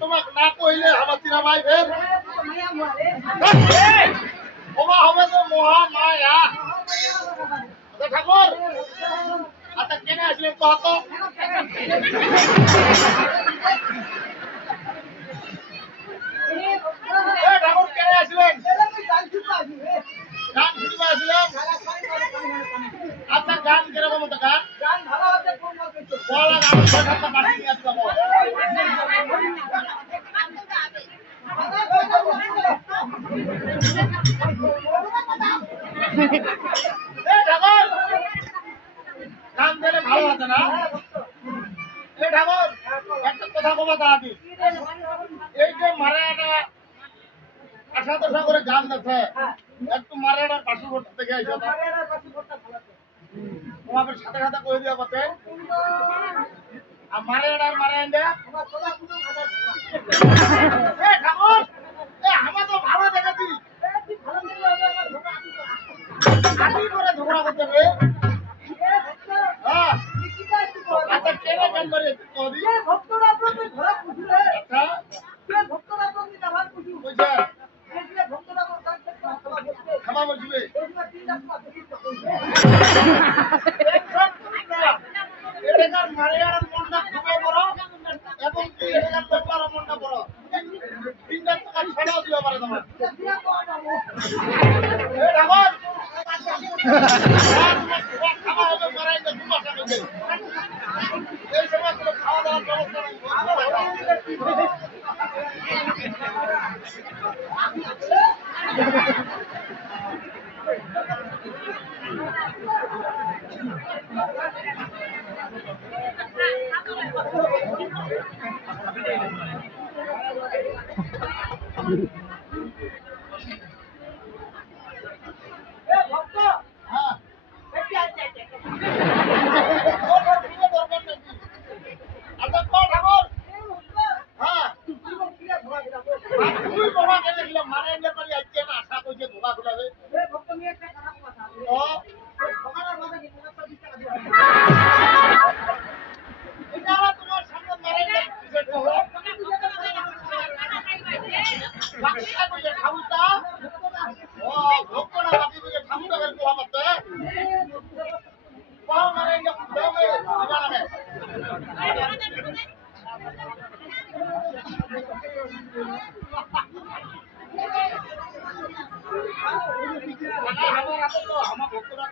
তোমাক না কইলে আমার চিনা ভাই ফের ওমা হবে তো মহা মায়া ঠাকুর আচ্ছা কেনে আসলেন কত ঠাকুর কেনে আসলেন গান শুনতে আসলাম আচ্ছা গান কিরকম হতো গান গান ভালো হচ্ছে বলা গান ছয়টা পাঠি নিয়ে আসলাম ঠাকুর গান দিলে ভালো হতো না ঠাকুর একটা কথা কবা দাঁড়াবি এই যে মারাটা আশা দশা করে গান দেখে একটু মারাটার পাশে ভোট থেকে আইসো তোমাদের সাথে সাথে কয়ে দিয়া পাতে আর মারাটার মারাটা ঠাকুর আমার তো ভালো দেখাচ্ছি করে ঝগড়া করতে হবে আচ্ছা কেনা গান করে ভক্তরা ক্ষমা বলছিবে এটাকার মারিয়ার মনটা খুবই বড় এবং কি এটাকার পেপার মনটা বড় তিনটা টাকা ছড়াও দিবা পারে তোমার খাওয়া হবে মারাই তো দু মাস আগে এই সময় কোনো খাওয়া দাওয়ার ব্যবস্থা নেই আমার ভক্তরা